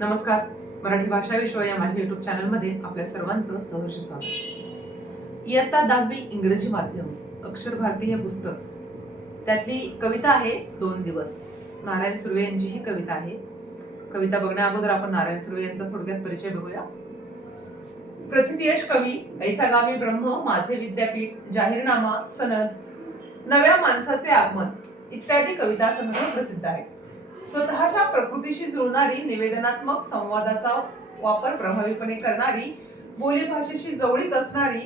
नमस्कार. मराठी भाषा विश्व या माझ्या युट्यूब चॅनलमध्ये आपल्या सर्वांचं सहर्ष स्वागत. इयत्ता 10वी इंग्रजी माध्यम अक्षर भारती हे पुस्तक, त्यातली कविता आहे 2 दिवस. नारायण सुर्वे यांची ही कविता आहे. कविता बघण्या अगोदर आपण नारायण सुर्वे यांचा थोडक्यात परिचय बघूया. प्रथितयश कवी, ऐसा गावी ब्रह्म, माझे विद्यापीठ, जाहीरनामा, सनद, नव्या माणसाचे आगमन इत्यादी कविता संग्रह प्रसिद्ध आहे. स्वतःच्या प्रकृतीशी जुळणारी, निवेदनात्मक संवादाचा वापर प्रभावीपणे करणारी, बोलीभाषेशी जवळीक असणारी,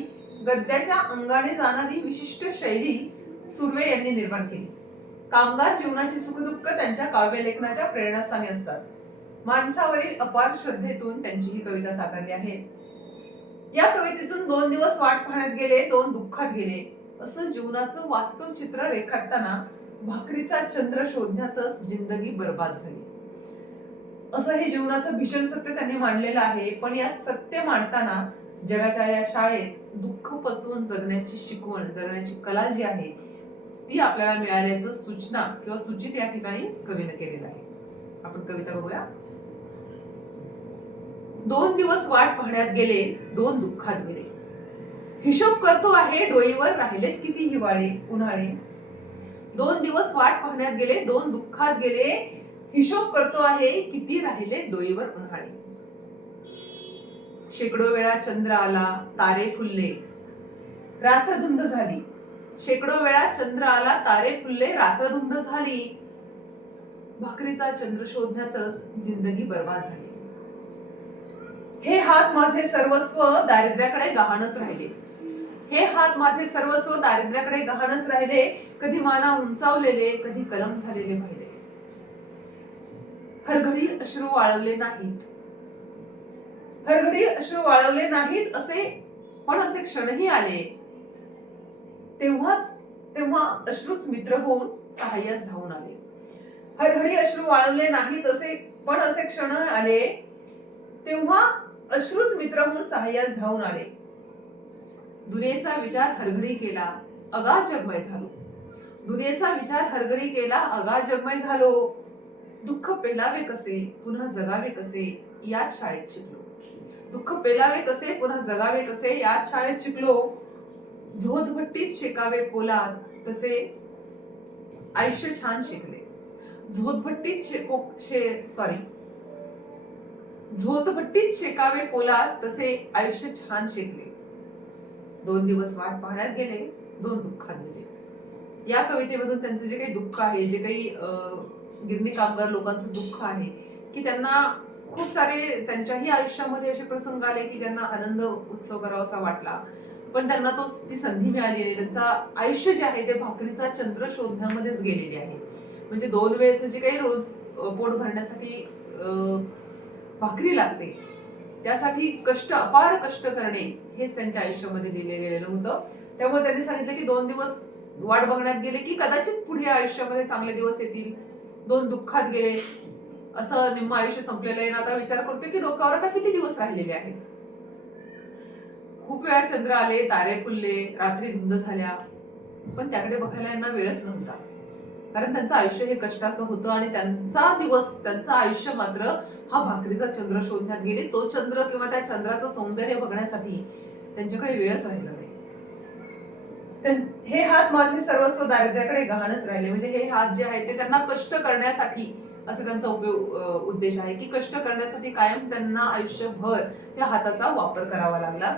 गद्याच्या अंगाने जाणारी विशिष्ट शैली सुर्वे यांनी निर्माण केली. कामगार जीवनाची सुखदुःख त्यांच्या काव्यलेखनाच्या प्रेरणास्थानी असतात. माणसावरील अपार श्रद्धेतून त्यांची ही कविता साकारली आहे. या कवितेतून 2 दिवस वाट पाहण्यात गेले, 2 दुःखात गेले असं जीवनाचं वास्तव चित्र रेखाटताना भाकरीचा चंद्र शोधण्यातच जिंदगी बर्बाद झाली असं हे जीवनाचं भीषण सत्य त्यांनी मांडलेलं आहे. पण या सत्य मांडताना जगाच्या या शाळेत दुःख पचवून जगण्याची शिकवण, जगण्याची कला जी आहे ती आपल्याला मिळाल्याचं सूचना किंवा सूचित या ठिकाणी कवीने केलेलं आहे. आपण कविता बघूया. 2 दिवस वाट पाहण्यात गेले, 2 दुःखात गेले. हिशोब करतो आहे डोईवर राहिले किती हिवाळे उन्हाळे. 2 दिवस वाट पाहण्यात गेले, 2 दुःखात गेले. हिशोब करतो आहे किती राहिले डोईवर उन्हाळे. शेकडो वेळा चंद्र आला, तारे फुलले, रात्रधुंद झाली. शेकडो वेळा चंद्र आला, तारे फुलले, रात्रधुंद झाली. भाकरीचा चंद्र शोधण्यातच जिंदगी बर्बाद झाली. हे हात माझे सर्वस्व, दारिद्र्याकडे गहाणच राहिले. हे हात माझे सर्वस्व, दारिद्र्याकडे गहाणच राहिले. कधी माना उंचावलेले, कधी कलम झालेले पाहिले. हरघडी अश्रू वाळवले नाहीत, हरघडी अश्रू वाळवले नाहीत असे क्षणही आले. तेव्हा अश्रूच मित्र होऊन सहाय्यास धावून आले. हरघडी अश्रू वाळवले नाहीत असे क्षण आले. तेव्हा अश्रूच मित्र होऊन सहाय्यास धावून आले. दुनियेचा विचार हरघडी केला, अगाध जगमय झालो. दुनियेचा विचार हरघडी केला, अगाध जगमय झालो. दुःख पेलावे कसे, पुन्हा जगावे कसे, याच शाळेत शिकलो. दुःख पेलावे कसे, पुन्हा जगावे कसे, याच शाळेत शिकलो. झोतभट्टीत शेकावे पोलाद, तसे आयुष्य छान शिकले. झोतभट्टीत शेकावे पोलाद, तसे आयुष्य छान शिकले. 2 दिवस वाट पाहण्यात गेले, 2 दुःखात गेले. या कवितेमधून त्यांचं जे काही दुःख आहे, जे काही गिरणी कामगार लोकांचं दुःख आहे की त्यांना खूप सारे त्यांच्याही आयुष्यामध्ये असे प्रसंग आले की ज्यांना आनंद उत्सव करावासा वाटला, पण त्यांना ती संधी मिळाली नाही. त्यांचं आयुष्य जे आहे ते भाकरीचा चंद्र शोधण्यामध्येच गेलेले आहे. म्हणजे 2 वेळेचं जे काही रोज पोट भरण्यासाठी भाकरी लागते, त्यासाठी अपार कष्ट करणे हेच त्यांच्या आयुष्यामध्ये लिहिले गेलेलं होतं. त्यामुळे त्यांनी सांगितलं की 2 दिवस वाट बघण्यात गेले की कदाचित पुढे आयुष्यामध्ये चांगले दिवस येतील. 2 दुःखात गेले, असं निम्म आयुष्य संपलेलं आहे. आता विचार करतोय की डोक्यावर आता किती दिवस राहिलेले आहेत. खूप वेळा चंद्र आले, तारे फुलले, रात्री धुंद झाल्या, पण त्याकडे बघायला यांना वेळच नव्हता. कारण त्यांचं आयुष्य हे कष्टाचं होतं आणि त्यांचं आयुष्य मात्र हा भाकरीचा चंद्र शोधण्यात गेले. तो चंद्र किंवा त्या चंद्राचं सौंदर्य बघण्यासाठी त्यांच्याकडे वेळच राहिला नाही. हे हात माझे सर्वस्व, दारिद्र्याकडे गहाणच राहिले. म्हणजे हे हात जे आहेत ते त्यांना कष्ट करण्यासाठी, असं त्यांचा उद्देश आहे की कष्ट करण्यासाठी कायम त्यांना आयुष्यभर त्या हाताचा वापर करावा लागला.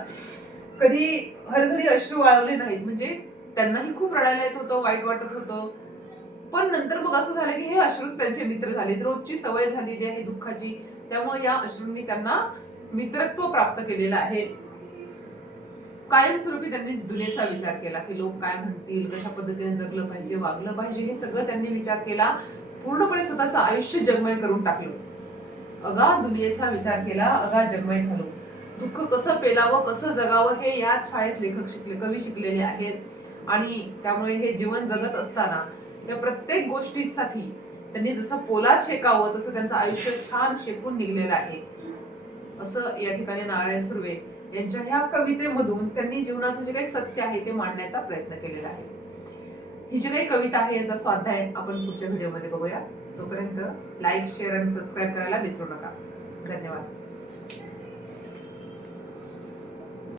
कधी हरघडी अश्रू वाळवले नाहीत. म्हणजे त्यांनाही खूप रडायला येत होतं, वाईट वाटत होतं, पण नंतर मग असं झालं की हे अश्रूच त्यांचे मित्र झाले. रोजची सवय झालेली आहे दुःखाची, त्यामुळे या अश्रूंनी त्यांना मित्रत्व प्राप्त केलेलं आहे. कायमस्वरूपी त्यांनी दुनियेचा विचार केला की लोक काय म्हणतील, कशा पद्धतीने जगलं पाहिजे, वागलं पाहिजे, हे सगळं त्यांनी विचार केला. पूर्णपणे स्वतःचं आयुष्य जगमय करून टाकलं. अगाध दुनियेचा विचार केला, अगाध जगमय झालो. दुःख कसं पेलावं, कसं जगावं हे याच शाळेत लेखक शिकले, कवी शिकलेले आहेत. आणि त्यामुळे हे जीवन जगत असताना या प्रत्येक गोष्टीसाठी त्यांनी जसं पोलाद शेकावं तसं त्यांचं आयुष्य छान शेकून निघलेलं आहे. असं या ठिकाणी नारायण सुर्वे यांच्या ह्या कवितेमधून त्यांनी जीवनाचं जे काही सत्य आहे ते मांडण्याचा प्रयत्न केलेला आहे. ही जी काही कविता आहे याचा स्वाध्याय आपण पुढच्या व्हिडिओमध्ये बघूया. तोपर्यंत लाईक, शेअर आणि सबस्क्राईब करायला विसरू नका. धन्यवाद.